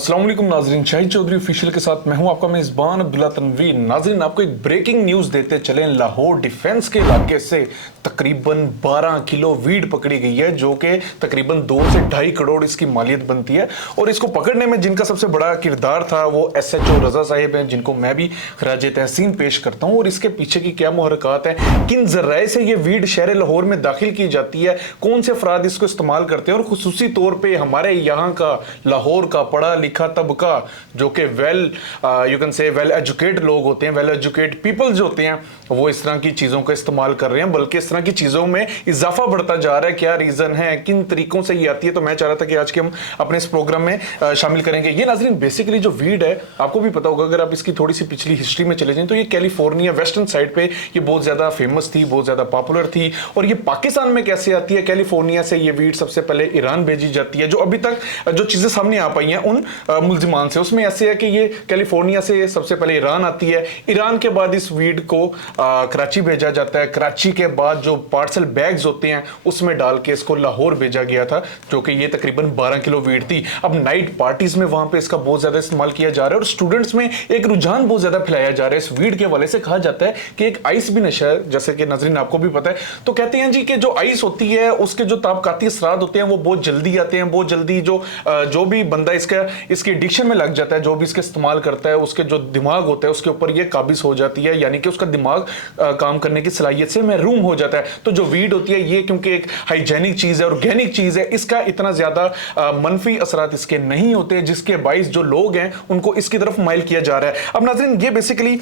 अस्सलाम वालेकुम नाजरीन, शाहिद चौधरी ऑफिशियल के साथ मैं हूं आपका मेज़बान अब्दुल्ला तनवीर। नाजरीन, आपको एक ब्रेकिंग न्यूज़ देते चलें। लाहौर डिफेंस के इलाके से तकरीबन 12 किलो वीड पकड़ी गई है, जो कि तकरीबन 2 से 2.5 करोड़ इसकी मालियत बनती है। और इसको पकड़ने में जिनका सबसे बड़ा किरदार था वो SHO रजा साहिब हैं, जिनको मैं भी खराज तहसीन पेश करता हूँ। और इसके पीछे की क्या मुहरकात है, किन जराए से ये वीड शहर लाहौर में दाखिल की जाती है, कौन से अफराद इसको इस्तेमाल करते हैं, और खुसूसी तौर पर हमारे यहाँ का लाहौर का पढ़ा लिखा तबका, जो कि well you can say well educated लोग होते हैं, वेल एजुकेटेड पीपल्स होते हैं, वो इस तरह की चीज़ों का इस्तेमाल कर रहे हैं, बल्कि इस तरह की चीज़ों में इजाफा बढ़ता जा रहा है। क्या रीज़न है, किन तरीकों से ये आती है, तो मैं चाह रहा था कि आज के हम अपने इस प्रोग्राम में शामिल करेंगे। ये नाज़रीन बेसिकली जो वीड है, आपको भी पता होगा, अगर आप इसकी थोड़ी सी पिछली हिस्ट्री में चले जाएं तो ये कैलिफोर्निया वेस्टर्न साइड पे ये बहुत ज़्यादा फेमस थी, बहुत ज़्यादा पॉपुलर थी। और ये पाकिस्तान में कैसे आती है, कैलिफोर्निया से ये वीड सबसे पहले ईरान भेजी जाती है। जो अभी तक जो चीज़ें सामने आ पाई हैं उन मुल्जिमान से, उसमें ऐसे है कि ये कैलिफोर्निया से सबसे पहले ईरान आती है, ईरान के बाद इस वीड को कराची भेजा जाता है, कराची के बाद जो पार्सल बैग्स होते हैं उसमें डाल के इसको लाहौर भेजा गया था, जो कि ये तकरीबन 12 किलो वीड थी। अब नाइट पार्टीज में वहां पे इसका बहुत ज्यादा इस्तेमाल किया जा रहा है और स्टूडेंट्स में एक रुझान बहुत ज्यादा फैलाया जा रहा है इस वीड के हवाले से। कहा जाता है कि एक आइस भी नशा है, जैसे कि नाज़रीन आपको भी पता है। तो कहते हैं जी कि जो आइस होती है उसके जो ताबकाती असरात होते हैं वो बहुत जल्दी आते हैं, बहुत जल्दी जो भी बंदा इसके एडिक्शन में लग जाता है, जो भी इसके इस्तेमाल करता है, उसके जो दिमाग होता है उसके ऊपर ये काबिज हो जाती है, यानी कि उसका दिमाग काम करने की सलाहियत से महरूम हो जाता है। तो जो वीड होती है ये क्योंकि एक हाइजेनिक चीज है, ऑर्गेनिक चीज है, इसका इतना ज्यादा मनफी असरात इसके नहीं होते, जिसके बाइस जो लोग हैं उनको इसकी तरफ माइल किया जा रहा है। अब नाज़रीन ये बेसिकली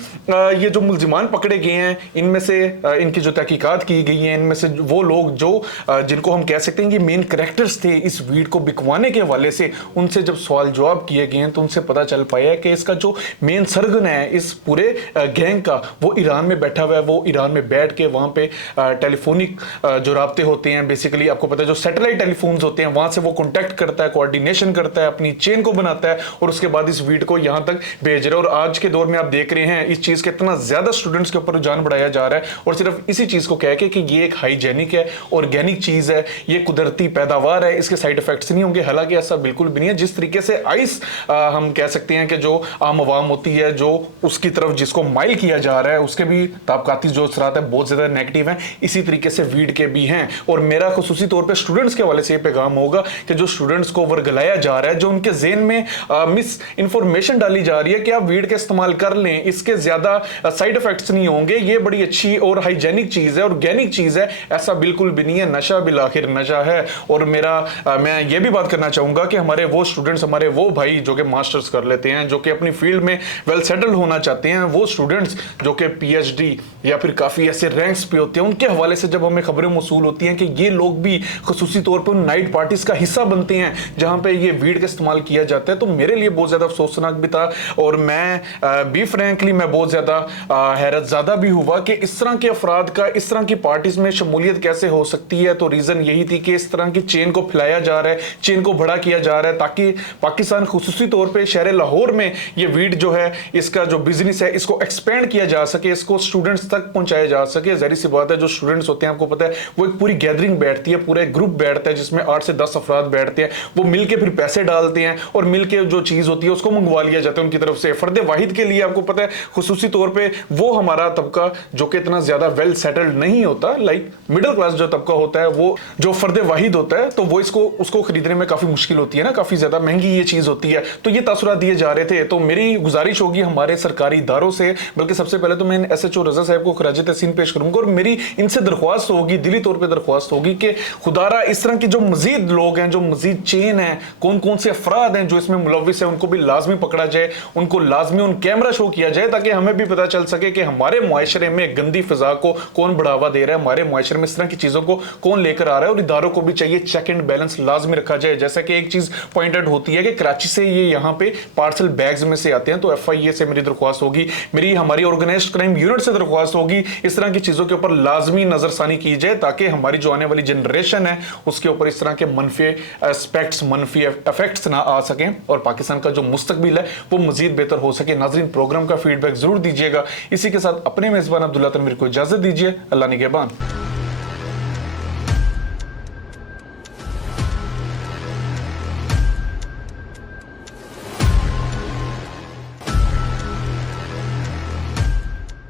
ये जो मुल्जिमान पकड़े गए हैं, इनमें से इनकी जो तहकीकात की गई है, इनमें से वो लोग जो जिनको हम कह सकते हैं कि मेन कैरेक्टर्स थे इस वीड को बिकवाने के हवाले से, उनसे जब सवाल जवाब किए गए हैं तो उनसे पता चल पाया है कि इसका जो मेन सरगन है इस पूरे गैंग का, वो ईरान में बैठा हुआ है। वो ईरान में बैठ के वहां पे टेलीफोनिक जो राब्ते होते हैं, बेसिकली आपको पता है जो सैटेलाइट टेलीफोन्स होते हैं, वहां से वो कॉन्टैक्ट करता है, कोऑर्डिनेशन करता है, अपनी चेन को बनाता है और उसके बाद इस वीड को यहां तक भेज रहा है। और आज के दौर में आप देख रहे हैं इस चीज के इतना ज्यादा स्टूडेंट्स के ऊपर रुझान बढ़ाया जा रहा है, और सिर्फ इसी चीज को कह के कि ये एक हाइजेनिक है, ऑर्गेनिक चीज है, ये कुदरती पैदावार है, इसके साइड इफेक्ट्स नहीं होंगे। हालांकि ऐसा बिल्कुल भी नहीं है। जिस तरीके से आइस हम कह सकते हैं कि जो आम आवाम होती है, जो उसकी तरफ जिसको माइल किया जा रहा है, उसके भी ताबकाती जो असरात है बहुत ज्यादा नेगेटिव हैं, इसी तरीके से वीड के भी हैं। और मेरा खुसूसी तौर पे स्टूडेंट्स के हवाले से ये पैगाम होगा कि जो स्टूडेंट्स को वर्गलाया जा रहा है, जो उनके ज़हन में मिस इंफॉर्मेशन डाली जा रही है कि आप वीड का इस्तेमाल कर लें, इसके ज्यादा साइड इफेक्ट्स नहीं होंगे, ये बड़ी अच्छी और हाइजेनिक चीज है, ऑर्गेनिक चीज है, ऐसा बिल्कुल भी नहीं है। नशा बिल आखिर नशा है। और मैं ये भी बात करना चाहूंगा कि हमारे वो स्टूडेंट्स, हमारे वो भाई जो कि मास्टर्स कर लेते हैं, जो कि अपनी फील्ड में वेल सेटल्ड होना चाहते हैं, वो स्टूडेंट्स जो कि PhD या फिर काफ़ी ऐसे रैंक्स पे होते हैं, उनके हवाले से जब हमें खबरें मौसूल होती हैं कि ये लोग भी खुसूसी तौर पे उन नाइट पार्टीज का हिस्सा बनते हैं जहां पे ये वीड का इस्तेमाल किया जाता है, तो मेरे लिए बहुत ज़्यादा अफसोसनाक भी था। और मैं भी फ्रैंकली मैं बहुत ज़्यादा हैरत ज़्यादा भी हुआ कि इस तरह के अफराद का इस तरह की पार्टीज में शमूलियत कैसे हो सकती है। तो रीज़न यही थी कि इस तरह की चेन को फैलाया जा रहा है, चेन को बड़ा किया जा रहा है, ताकि पाकिस्तान खुसूसी तौर पर शहर लाहौर में ये वीड जो है, इसका जो बिजनेस है, इसको एक्सपेंड किया जा सके, इसको स्टूडेंट्स तक पहुंचाया जा सके। जाहिर सी बात है, जो स्टूडेंट्स होते हैं, आपको पता है, वो एक पूरी गैदरिंग बैठती है, पूरा एक ग्रुप बैठता है जिसमें 8 से 10 अफराद बैठते हैं, वो मिलके फिर पैसे डालते हैं और मिलके जो चीज होती है उसको मंगवा लिया जाता है उनकी तरफ से। फर्द वाहिद के लिए आपको पता है खुसूसी तौर पे वो हमारा तबका जो कि इतना ज्यादा वेल सेटल्ड नहीं होता, लाइक मिडिल क्लास जो तबका होता है, वो जो फर्द वाहिद होता है, तो वो उसको खरीदने में काफी मुश्किल होती है ना, काफी ज्यादा महंगी ये चीज होती है। तो ये तासुरात दिए जा रहे थे। तो मेरी गुजारिश होगी हमारे सरकारी इदारों से, बल्कि सबसे पहले तो मैं SHO रजा साहब को खराज तहसीन पेश करूंगा, और मेरी इनसे दरख्वास्त होगी, दिली तौर पे दरख्वास्त होगी कि खुदारा इस तरह के जो मजीद लोग हैं, जो मजीद चेन है, कौन कौन से अफराद हैं जो इसमें मुलविस है, उनको भी लाजमी पकड़ा जाए, उनको लाजमी उन कैमरा शो किया जाए, ताकि हमें भी पता चल सके कि हमारे मुआशरे में गंदी फिजा को कौन बढ़ावा दे रहा है, हमारे मुआशरे में इस तरह की चीजों को कौन लेकर आ रहा है। और इदारों को भी चाहिए चेक एंड बैलेंस लाजमी रखा जाए। जैसा कि एक चीज पॉइंट आउट होती है कि कराची कराची से ये यहाँ पे पार्सल बैग्स में से आते हैं, तो FIA से मेरी दरख्वास्त होगी, मेरी हमारी ऑर्गेनाइज्ड क्राइम यूनिट से दरख्वास्त होगी, इस तरह की चीजों के ऊपर लाजमी नजरसानी की जाए ताकि हमारी जो आने वाली जनरेशन है उसके ऊपर इस तरह के मनफी एस्पेक्ट्स, मनफी इफेक्ट्स ना आ सकें और पाकिस्तान का जो मुस्तकबिल है वो मजीद बेहतर हो सके। नाजरीन, प्रोग्राम का फीडबैक जरूर दीजिएगा। इसी के साथ अपने मेजबान अब्दुल्ला तनवीर को इजाजत दीजिए। अल्लाह निगहबान।